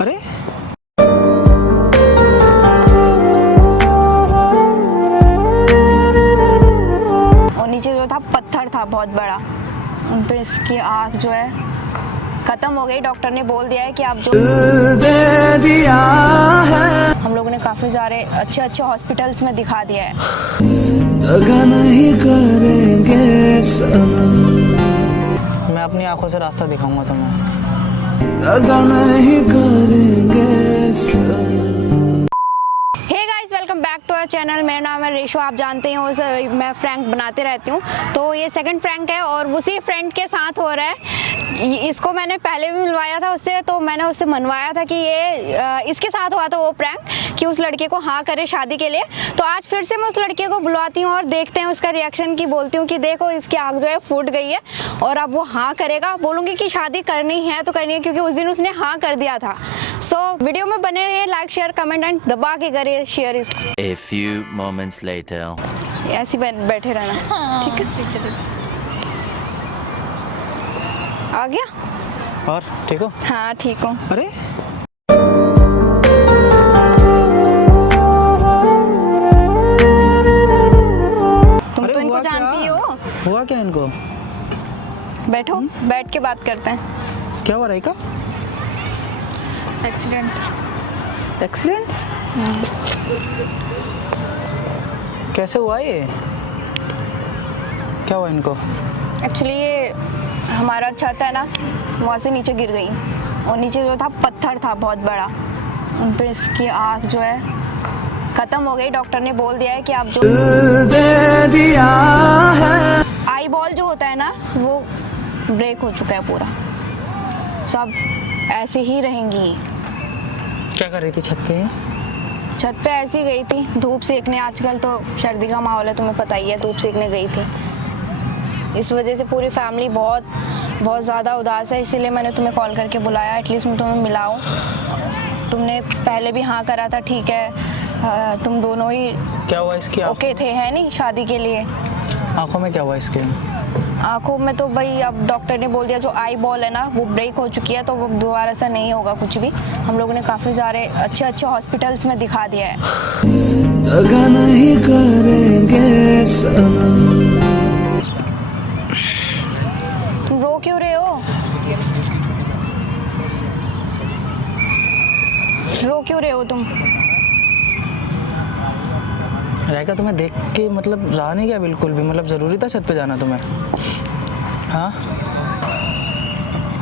अरे और नीचे जो था पत्थर था बहुत बड़ा, उन पे इसकी आँख जो है खत्म हो गई। डॉक्टर ने बोल दिया है कि आप जो हम लोगों ने काफ़ी सारे अच्छे अच्छे हॉस्पिटल्स में दिखा दिया है। दगा नहीं करेंगे सनम, मैं अपनी आंखों से रास्ता दिखाऊंगा तुम्हें। दगा नहीं करेंगे सनम। Hey guys, welcome back to our channel. मेरा नाम है रेशो। आप जानते हो मैं प्रैंक बनाते रहती हूँ, तो ये सेकंड प्रैंक है और उसी फ्रेंड के साथ हो रहा है। इसको मैंने पहले भी मिलवाया था उससे, तो मैंने उससे मनवाया था कि ये इसके साथ हुआ था वो प्रैंक कि उस लड़के को हाँ करे शादी के लिए। तो आज फिर से मैं उस लड़के को बुलवाती हूँ और देखते हैं उसका रिएक्शन। की बोलती हूँ कि देखो इसकी आँख जो है फूट गई है और अब वो हाँ करेगा। बोलूँगी कि शादी करनी है तो करनी है, क्योंकि उस दिन उसने हाँ कर दिया था। सो वीडियो में बने रहिए, लाइक शेयर कमेंट एंड दबा के करिए share. A few moments later. ऐसे बैठे रहना, ठीक है? आ गया? और ठीक हो? हाँ ठीक हूँ। अरे तुम अरे तो इनको हुआ क्या? जानती हो। हुआ क्या इनको? बैठो, बैठ के बात करते हैं। क्या हुआ रेखा? एक्सीडेंट। एक्सीडेंट? कैसे हुआ ये? क्या हुआ इनको? एक्चुअली ये हमारा छत है ना, वहाँ से नीचे गिर गई और नीचे जो था पत्थर था बहुत बड़ा, उन पे इसकी आँख जो है खत्म हो गई। डॉक्टर ने बोल दिया है कि आप जो दे दिया है, आई बॉल जो होता है ना, वो ब्रेक हो चुका है पूरा। सब ऐसे ही रहेंगी। क्या कर रही थी छत पे? छत पे ऐसी ही गई थी धूप सेकने। आजकल तो सर्दी का माहौल है, तुम्हें पता ही है। धूप सेकने गई थी, इस वजह से पूरी फैमिली बहुत ज़्यादा उदास है। इसीलिए मैंने तुम्हें कॉल करके बुलाया, एटलीस्ट मैं तुम्हें मिलाऊं। तुमने पहले भी हाँ करा था, ठीक है, तुम दोनों ही क्या हुआ इसकी ओके थे, है नहीं, शादी के लिए। आंखों में क्या हुआ इसके? आँखों में तो भाई अब डॉक्टर ने बोल दिया जो आई बॉल है ना, वो ब्रेक हो चुकी है, तो वो दोबारा से नहीं होगा कुछ भी। हम लोगों ने काफ़ी सारे अच्छे अच्छे हॉस्पिटल्स में दिखा दिया है। दगा नहीं करेंगे सनम, तुम रो क्यों रहे हो? रो क्यों रहे हो तुम? रेखा तुम्हें देख के मतलब रहा नहीं गया बिल्कुल भी। मतलब ज़रूरी था छत पे जाना तुम्हें? हाँ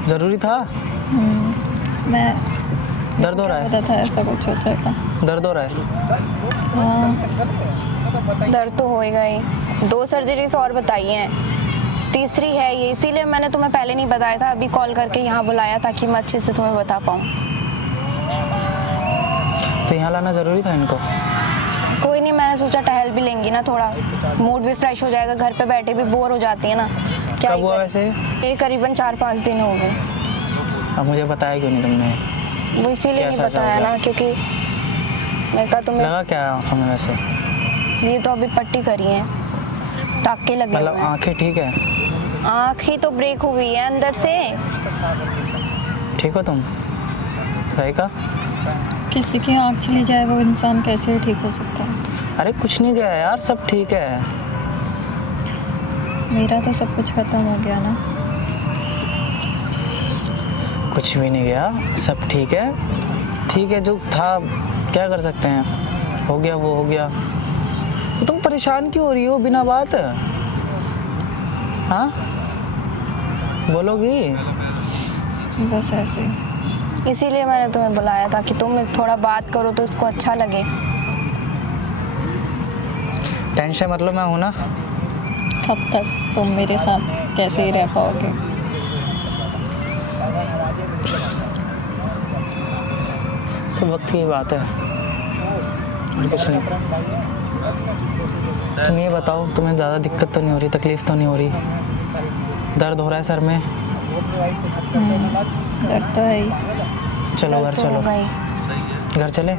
ज़रूरी था? मैं दर्द हो रहा है? पता था ऐसा कुछ हो जाएगा। दर्द हो रहा है? हाँ, दर्द तो होएगा ही। 2 सर्जरीज और बताई हैं, तीसरी है ये। इसीलिए मैंने तुम्हें पहले नहीं बताया था, अभी कॉल करके यहाँ बुलाया ताकि मैं अच्छे से तुम्हें बता पाऊँ। तो यहाँ लाना ज़रूरी था इनको? कोई नहीं, मैंने सोचा टहल भी लेंगी ना, थोड़ा मूड भी फ्रेश हो जाएगा। घर पे बैठे भी बोर हो जाती है ना। क्या कब हुआ वैसे? ये करीबन 4-5 दिन हो गए। अब मुझे बताया क्यों नहीं तुमने? वो इसीलिए नहीं कैसा ऐसा बताया हो गया? ना, क्योंकि मैं कहा तुम्हें। लगा क्या आँखों में वैसे? ये तो अभी पट्टी करी है, टाके लगे मतलब हुए हैं। आँखें ठीक है? आँख ही तो ब्रेक हुई है अंदर से। ठीक हो तुम रेखा? किसी की आँख चली जाए वो इंसान कैसे ठीक हो सकता है? अरे कुछ नहीं गया यार, सब ठीक है। मेरा तो सब कुछ खत्म हो गया ना। कुछ भी नहीं गया, सब ठीक है। ठीक है, जो था क्या कर सकते हैं, हो गया वो हो गया। तो तुम परेशान क्यों हो रही हो बिना बात? हाँ बोलोगी? बस ऐसे ही। इसीलिए मैंने तुम्हें बुलाया था कि तुम थोड़ा बात करो तो इसको अच्छा लगे। टेंशन मतलब मैं हूँ ना। कब तक तुम मेरे साथ कैसे ही रह पाओगे? सब वक्त की बात है और कुछ नहीं। तुम ये बताओ, तुम्हें ज़्यादा दिक्कत तो नहीं हो रही, तकलीफ़ तो नहीं हो रही? दर्द हो रहा है सर में? डर तो है ही। चलो घर दर्द तो चलो, होगा ही। घर चले।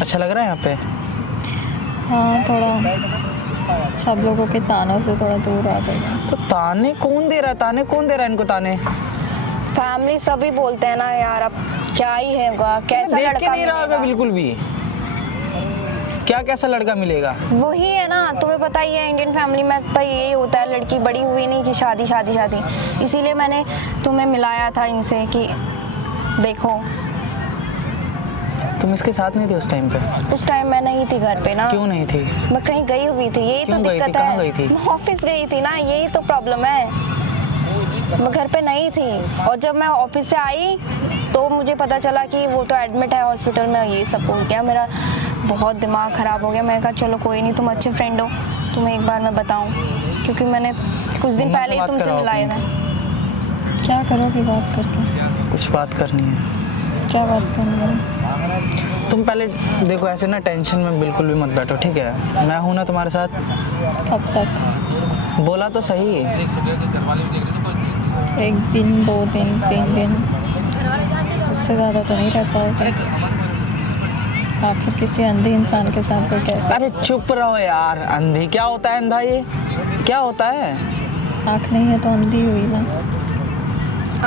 अच्छा लग रहा है यहाँ पे? हाँ, थोड़ा सब लोगों के तानों से थोड़ा दूर आ गई। तो ताने कौन दे रहा है? ताने कौन दे रहा है इनको ताने? फैमिली सभी बोलते हैं ना यार, अब क्या ही है होगा, कैसा देख के लड़का नहीं रहा होगा मिलेगा? बिल्कुल भी। क्या कैसा लड़का मिलेगा? वही है ना, तुम्हें पता ही है इंडियन फैमिली में भाई यही होता है, लड़की बड़ी हुई नहीं कि शादी शादी शादी। इसीलिए मैंने तुम्हें मिलाया था इनसे कि देखो। तुम इसके साथ नहीं थे उस टाइम पे? उस टाइम मैं नहीं थी घर पे ना। क्यों नहीं थी? मैं कहीं गई हुई थी, यही तो क्यों गई थी? दिक्कत कहाँ गई है। थी? मैं ऑफिस गई थी ना, यही तो प्रॉब्लम है। मैं घर पे नहीं थी और जब मैं ऑफिस से आई तो मुझे पता चला कि वो तो एडमिट है हॉस्पिटल में। ये सब हो गया, मेरा बहुत दिमाग ख़राब हो गया। मैंने कहा चलो कोई नहीं, तुम अच्छे फ्रेंड हो, तुम्हें एक बार मैं बताऊं, क्योंकि मैंने कुछ दिन मम्मा से पहले ही बात तुमसे कराओ मिलाया अपनी। था। क्या करोगी बात करके? कुछ बात करनी है। क्या बात करनी है? तुम पहले देखो, ऐसे ना टेंशन में बिल्कुल भी मत बैठो, ठीक है? मैं हूं ना तुम्हारे साथ। कब तक? बोला तो सही। 1 दिन, 2 दिन, 3 दिन, उससे ज़्यादा तो नहीं रह पाओगे। आखिर किसी अंधे इंसान के साथ कोई कैसे? अरे चुप रहो यार। अंधी क्या होता है? अंधा ये क्या होता है? आँख नहीं है तो अंधी हुई ना।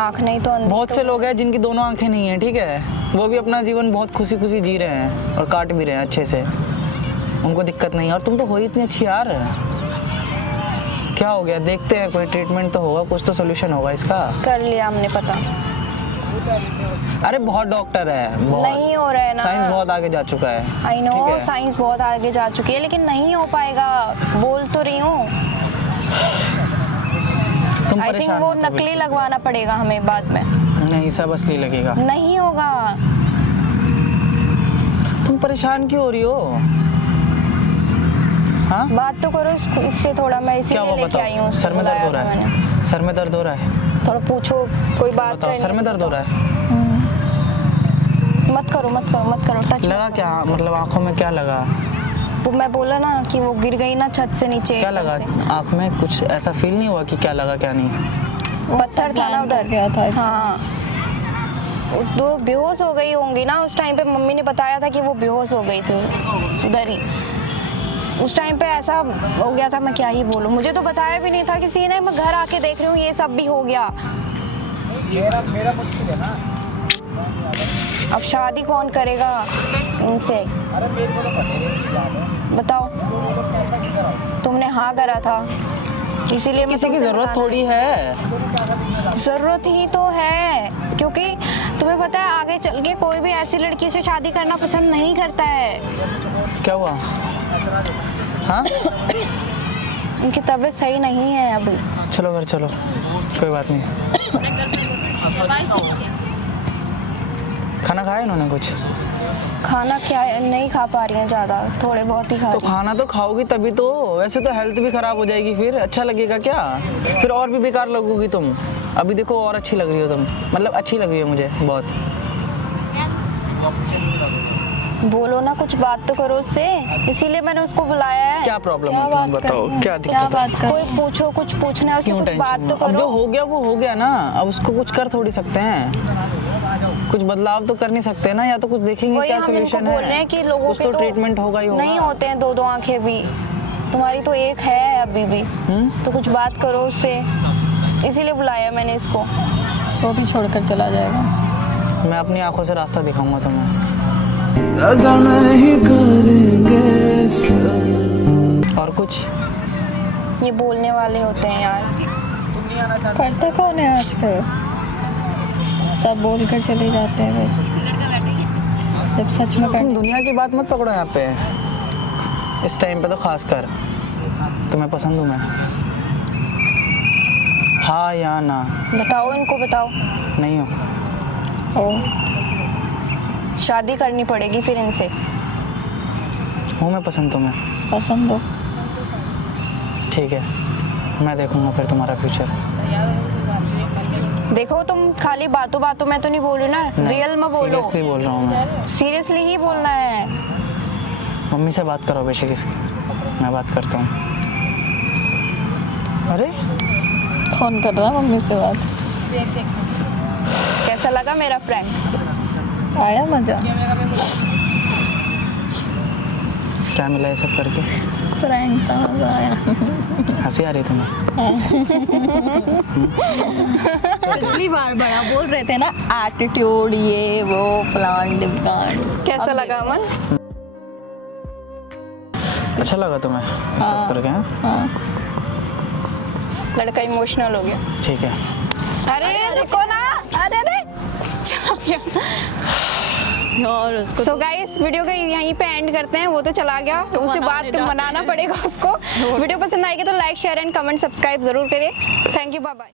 आँख नहीं तो अंधी बहुत तो- से लोग हैं जिनकी दोनों आंखें नहीं हैं, ठीक है? वो भी अपना जीवन बहुत खुशी खुशी जी रहे हैं और काट भी रहे हैं अच्छे से, उनको दिक्कत नहीं है। और तुम तो हो ही इतनी अच्छी यार। क्या हो गया? देखते हैं, कोई ट्रीटमेंट तो होगा, कुछ तो सोल्यूशन होगा इसका। कर लिया हमने पता। अरे बहुत डॉक्टर है, बहुत नहीं हो रहा है ना। साइंस बहुत आगे जा चुका है। आई नो, ठीक है? साइंस बहुत आगे जा चुकी है, लेकिन नहीं हो पाएगा। बोल तो रही हूँ। तुम आई थिंक परेशान वो मत हो नकली बिल्कुल। लगवाना पड़ेगा हमें बाद में। नहीं, सब असली लगेगा। नहीं होगा। तुम परेशान क्यों हो रही हो? हाँ, बात तो करो इससे थोड़ा, मैं क्या इसीलिए हुआ लेके आई हूँ। बताओ? उसको सर में दर्द बुलाया हो रहा था मैंने। है? सर में दर्द हो रहा है? थोड़ा पूछो, कोई बात बताओ, करनी सर में है दर्द तो हो रहा है? मत करो मत करो मत करो, टच लगा क्या? मतलब आंखों में क्या लगा? वो मैं बोला ना कि वो गिर गई ना छत से नीचे क्या एकदम लगा से। आंख में? कुछ ऐसा फील नहीं हुआ कि क्या लगा क्या नहीं? पत्थर था ना उधर। गया था। हाँ, वो बेहोश हो गई होंगी ना उस टाइम पे। मम्मी ने बताया था कि वो बेहोश हो गई थी उधर ही। उस टाइम पे ऐसा हो गया था, मैं क्या ही बोलूं। मुझे तो बताया भी नहीं था किसी ने। मैं घर आके देख रही हूँ ये सब भी हो गया। अब शादी कौन करेगा इनसे? बताओ, तुमने हाँ करा था, इसीलिए मैं किसी की तुमसे जरूरत बताना- थोड़ी है। जरूरत ही तो है, क्योंकि तुम्हें पता है आगे चल के कोई भी ऐसी लड़की से शादी करना पसंद नहीं करता है। क्या हुआ? हाँ, उनकी तबीयत सही नहीं है अभी। चलो घर चलो, कोई बात नहीं। खाना खाया इन्होंने कुछ? खाना क्या नहीं खा पा रही हैं ज़्यादा, थोड़े बहुत ही खा तो रही हैं। खाना तो खाओगी तभी तो। वैसे तो हेल्थ भी खराब हो जाएगी, फिर अच्छा लगेगा क्या? फिर और भी बेकार लगोगी तुम। अभी देखो और अच्छी लग रही हो तुम, मतलब अच्छी लग रही हो मुझे बहुत। बोलो ना, कुछ बात तो करो उससे, इसीलिए मैंने उसको बुलाया है। क्या प्रॉब्लम क्या है तुम्हें बात बताओ? करनी है? क्या क्या दिक्कत है? बात कर? कोई पूछो, कुछ पूछना है उससे, क्यों कुछ टेंशन बात तो में? अब जो करो। हो गया वो हो गया ना, अब उसको कुछ कर थोड़ी सकते हैं। कुछ बदलाव तो कर नहीं सकते ना, या तो कुछ देखेंगे वही क्या हम इनको सोल्यूशन बोल रहे हैं कि लोगों कुछ के तो तो ट्रीटमेंट होगा ही होगा। नहीं होते हैं दो दो आंखें भी, तुम्हारी तो एक है अभी भी। तो कुछ बात करो उससे, इसीलिए बुलाया मैंने इसको। वो भी छोड़कर चला जाएगा। मैं अपनी आंखों से रास्ता दिखाऊंगा तुम्हें। दगा नहीं करेंगे सनम। और कुछ? ये बोलने वाले होते हैं यार। करते कौन है आजकल? सब बोल कर चले जाते हैं बस, जब सच में तुम करने दुनिया की बात मत पकड़ो यहाँ पे, इस टाइम पे तो खास कर। तुम्हें पसंद हूँ मैं, हाँ या ना? बताओ इनको, बताओ। नहीं हो? हो। शादी करनी पड़ेगी फिर इनसे। हूँ मैं पसंद तुम्हें? पसंद हो? ठीक है, मैं देखूंगा फिर तुम्हारा फ्यूचर। देखो तुम खाली बातों बातों में तो नहीं बोल रही ना, रियल में बोलो। सीरियसली बोल रहा हूँ मैं। सीरियसली ही बोलना है। मम्मी से बात करो बेशक इसकी, मैं बात करता हूँ। अरे कौन कर रहा मम्मी से बात? कैसा लगा मेरा प्रैंक? आया मजा? क्या मिला ये सब करके? प्रैंक था, मजा आया। हंसी आ रही तुम्हें? पिछली बार बड़ा बोल रहे थे ना, एटीट्यूड ये वो प्लान डिमांड। कैसा लगा अमन? अच्छा लगा तुम्हें ये सब करके? हाँ? हाँ। लड़का इमोशनल हो गया। ठीक है। अरे रुको ना, अरे और उसको सो गाइस वीडियो को यहीं पे एंड करते हैं। वो तो चला गया, तो उसके बाद मनाने मनाना जाते हैं। पड़ेगा उसको। वीडियो पसंद आएगी तो like share and comment subscribe जरूर करें। Thank you, bye bye.